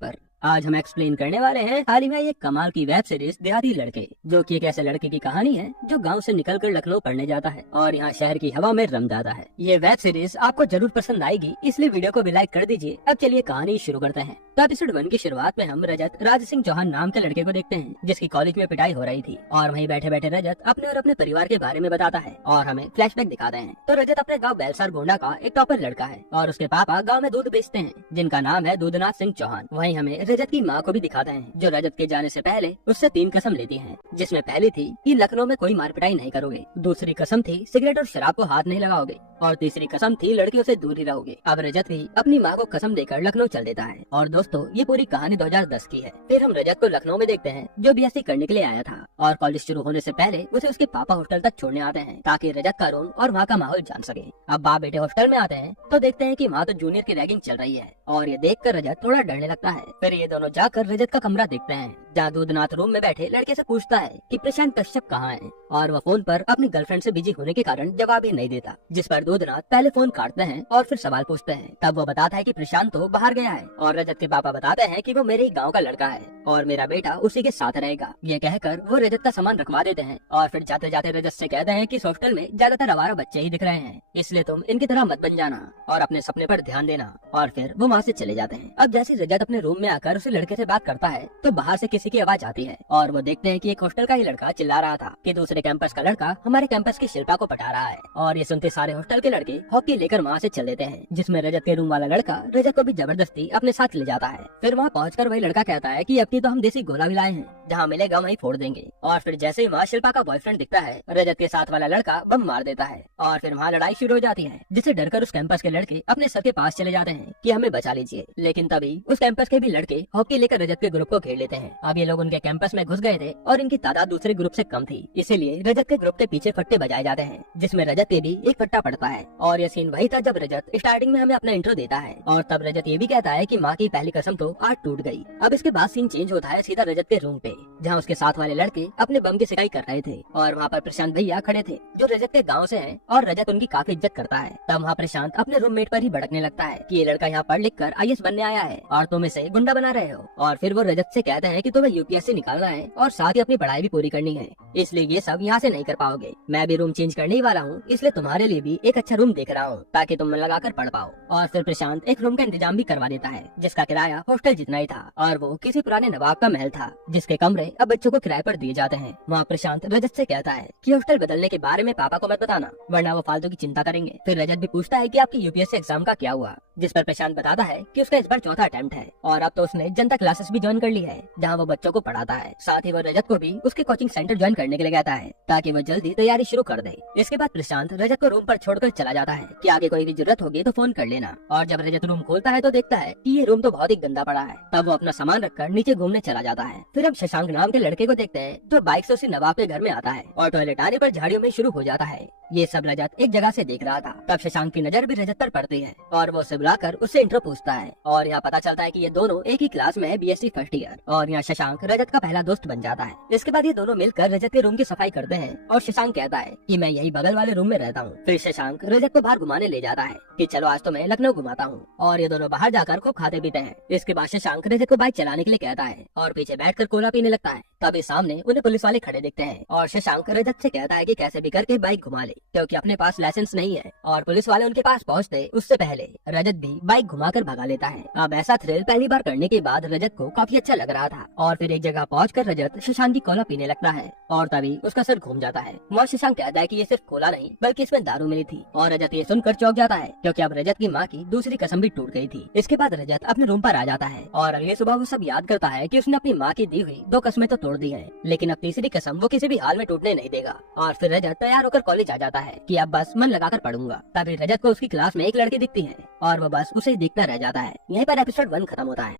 पर। आज हम एक्सप्लेन करने वाले हैं हाल ही में ये कमाल की वेब सीरीज देहाती लड़के, जो कि एक ऐसे लड़के की कहानी है जो गांव से निकलकर लखनऊ पढ़ने जाता है और यहाँ शहर की हवा में रम जाता है। ये वेब सीरीज आपको जरूर पसंद आएगी, इसलिए वीडियो को भी लाइक कर दीजिए। अब चलिए कहानी शुरू करते हैं। तो एपिसोड 1 की शुरुआत में हम रजत राज सिंह चौहान नाम के लड़के को देखते हैं, जिसकी कॉलेज में पिटाई हो रही थी और वहीं बैठे बैठे रजत अपने और अपने परिवार के बारे में बताता है और हमें फ्लैशबैक दिखाते हैं। तो रजत अपने गाँव बेलसार गोंडा का एक टॉपर लड़का है और उसके पापा गाँव में दूध बेचते हैं, जिनका नाम है दूधनाथ सिंह चौहान। वहीं हमें रजत की माँ को भी दिखाते हैं, जो रजत के जाने से पहले उससे 3 कसम लेती हैं, जिसमें पहली थी कि लखनऊ में कोई मार पिटाई नहीं करोगे, दूसरी कसम थी सिगरेट और शराब को हाथ नहीं लगाओगे और तीसरी कसम थी लड़कियों से दूर ही रहोगे। अब रजत भी अपनी माँ को कसम देकर लखनऊ चल देता है। और दोस्तों, ये पूरी कहानी 2010 की है। फिर हम रजत को लखनऊ में देखते हैं, जो बीएससी करने के लिए आया था और कॉलेज शुरू होने से पहले उसे उसके पापा हॉस्टल तक छोड़ने आते हैं, ताकि रजत का रूम और वहाँ का माहौल जान सके। अब बाप बेटे हॉस्टल में आते हैं तो देखते हैं कि वहाँ तो जूनियर की रैगिंग चल रही है और ये देखकर रजत थोड़ा डरने लगता है। फिर ये दोनों जाकर रजत का कमरा देखते हैं, जहाँ दूधनाथ रूम में बैठे लड़के से पूछता है कि प्रशांत कश्यप कहाँ है, और वह फोन पर अपनी गर्लफ्रेंड से बिजी होने के कारण जवाब ही नहीं देता। जिस पर दूधनाथ पहले फोन काटते हैं और फिर सवाल पूछते हैं। तब वो बताता है कि प्रशांत तो बाहर गया है और रजत के पापा बताते हैं कि वो मेरे ही गाँव का लड़का है और मेरा बेटा उसी के साथ रहेगा। ये कहकर वो रजत का सामान रखवा देते हैं और फिर जाते जाते रजत से कहते हैं कि इस हॉस्टल में ज्यादातर आवारा बच्चे ही दिख रहे हैं, इसलिए तुम इनकी तरह मत बन जाना और अपने सपने पर ध्यान देना। और फिर वो वहाँ से चले जाते हैं। अब जैसे रजत अपने रूम में आकर उस लड़के से बात करता है तो बाहर से किसी की आवाज आती है और वो देखते हैं कि एक हॉस्टल का ही लड़का चिल्ला रहा था कि दूसरे कैंपस का लड़का हमारे कैंपस की शिल्पा को पटा रहा है। और ये सुनते सारे हॉस्टल के लड़के हॉकी लेकर वहाँ से चल देते हैं, जिसमें रजत के रूम वाला लड़का रजत को भी जबरदस्ती अपने साथ ले जाता है। फिर वहाँ पहुंचकर वही लड़का कहता है कि अब की तो हम देसी गोला भी लाए हैं, जहाँ मिलेगा वहीं फोड़ देंगे। और फिर जैसे ही वहाँ शिल्पा का बॉयफ्रेंड दिखता है, रजत के साथ वाला लड़का बम मार देता है और फिर वहाँ लड़ाई शुरू हो जाती है, जिससे डरकर उस कैंपस के लड़के अपने सर के पास चले जाते हैं कि हमें बचा लीजिए। लेकिन तभी उस कैंपस के भी लड़के हॉकी लेकर रजत के ग्रुप को घेर लेते हैं। अब ये लोग उनके कैंपस में घुस गए थे और इनकी तादाद दूसरे ग्रुप से कम थी, इसीलिए रजत के ग्रुप के पीछे फट्टे बजाए जाते हैं, जिसमें रजत के भी एक फट्टा पड़ता है। और ये सीन वही था जब रजत स्टार्टिंग में हमें अपना इंट्रो देता है और तब रजत ये भी कहता है कि माँ की पहली कसम तो आज टूट गई। अब इसके बाद सीन चेंज होता है सीधा रजत के रूम पे, जहाँ उसके साथ वाले लड़के अपने बम की सिकाई कर रहे थे और वहाँ पर प्रशांत भैया खड़े थे, जो रजत के गाँव से हैं और रजत उनकी काफी इज्जत करता है। तब वहाँ प्रशांत अपने रूममेट पर ही भड़कने लगता है कि ये लड़का यहाँ पढ़ लिख कर IAS बनने आया है और तुम इसे गुंडा बना रहे हो। और फिर वो रजत से कहते हैं कि तुम्हें UPSC निकालना है और साथ ही अपनी पढ़ाई भी पूरी करनी है, इसलिए ये सब यहाँ से नहीं कर पाओगे। मैं भी रूम चेंज करने ही वाला हूँ, इसलिए तुम्हारे लिए भी एक अच्छा रूम देख रहा हूँ ताकि तुम मन लगाकर पढ़ पाओ। और फिर प्रशांत एक रूम का इंतजाम भी करवा देता है, जिसका किराया हॉस्टल जितना ही था और वो किसी पुराने नवाब का महल था, जिसके कमरे अब बच्चों को किराए पर दिए जाते हैं। वहाँ प्रशांत रजत से कहता है कि हॉस्टल बदलने के बारे में पापा को मत बताना, वरना वो फालतू की चिंता करेंगे। फिर रजत भी पूछता है कि आपकी UPSC एग्जाम का क्या हुआ, जिस पर प्रशांत बताता है कि उसका इस बार चौथा अटेम्प्ट है और अब तो उसने जनता क्लासेस भी ज्वाइन कर ली है, जहाँ वो बच्चों को पढ़ाता है। साथ ही वो रजत को भी उसके कोचिंग सेंटर ज्वाइन करने के लिए कहता है, ताकि वो जल्दी तैयारी शुरू कर दे। इसके बाद प्रशांत रजत को रूम पर छोड़कर चला जाता है कि आगे कोई भी जरूरत होगी तो फोन कर लेना। और जब रजत रूम खोलता है तो देखता है कि ये रूम तो बहुत ही गंदा पड़ा है। तब वो अपना सामान रखकर नीचे घूमने चला जाता है। फिर हम शशांक नाम के लड़के को देखते हैं, जो बाइक से उसी नवाब के घर में आता है और टॉयलेट आने पर झाड़ियों में शुरू हो जाता है। ये सब रजत एक जगह से देख रहा था। तब शशांक की नजर भी रजत पर पड़ती है और वो उसे बुलाकर उससे इंट्रो पूछता है और यहाँ पता चलता है कि ये दोनों एक ही क्लास में है, BSc फर्स्ट ईयर। और यहाँ शशांक रजत का पहला दोस्त बन जाता है। इसके बाद ये दोनों मिलकर रजत के रूम की सफाई करते हैं और शशांक कहता है कि मैं यही बगल वाले रूम में रहता हूँ। फिर शशांक रजत को बाहर घुमाने ले जाता है कि चलो आज तो मैं लखनऊ घुमाता हूँ, और ये दोनों बाहर जाकर खूब खाते पीते हैं। इसके बाद शशांक रजत को बाइक चलाने के लिए कहता है और पीछे बैठकर कोला पीने लगता है। तभी सामने उन्हें पुलिस वाले खड़े दिखते हैं और शशांक रजत से कहता है कि कैसे भी करके बाइक घुमा ले, क्योंकि अपने पास लाइसेंस नहीं है। और पुलिस वाले उनके पास पहुंचते उससे पहले रजत भी बाइक घुमाकर भगा लेता है। अब ऐसा थ्रिल पहली बार करने के बाद रजत को काफी अच्छा लग रहा था और फिर एक जगह पहुंचकर रजत शशांक की कोला पीने लगता है और तभी उसका सर घूम जाता है। वहाँ शशांक कहता है कि ये सिर्फ कोला नहीं बल्कि इसमें दारू मिली थी और रजत ये सुनकर चौंक जाता है, क्योंकि अब रजत की माँ की दूसरी कसम भी टूट गई थी। इसके बाद रजत अपने रूम पर आ जाता है और अगले सुबह वो सब याद करता है कि उसने अपनी माँ की दी हुई 2 कसमें तो तोड़ दी है, लेकिन अब तीसरी कसम वो किसी भी हाल में टूटने नहीं देगा। और फिर रजत तैयार होकर कॉलेज आ जाता है कि अब बस मन लगाकर पढ़ूंगा। तभी रजत को उसकी क्लास में एक लड़की दिखती है और वो बस उसे देखता रह जाता है। यहीं पर एपिसोड 1 खत्म होता है।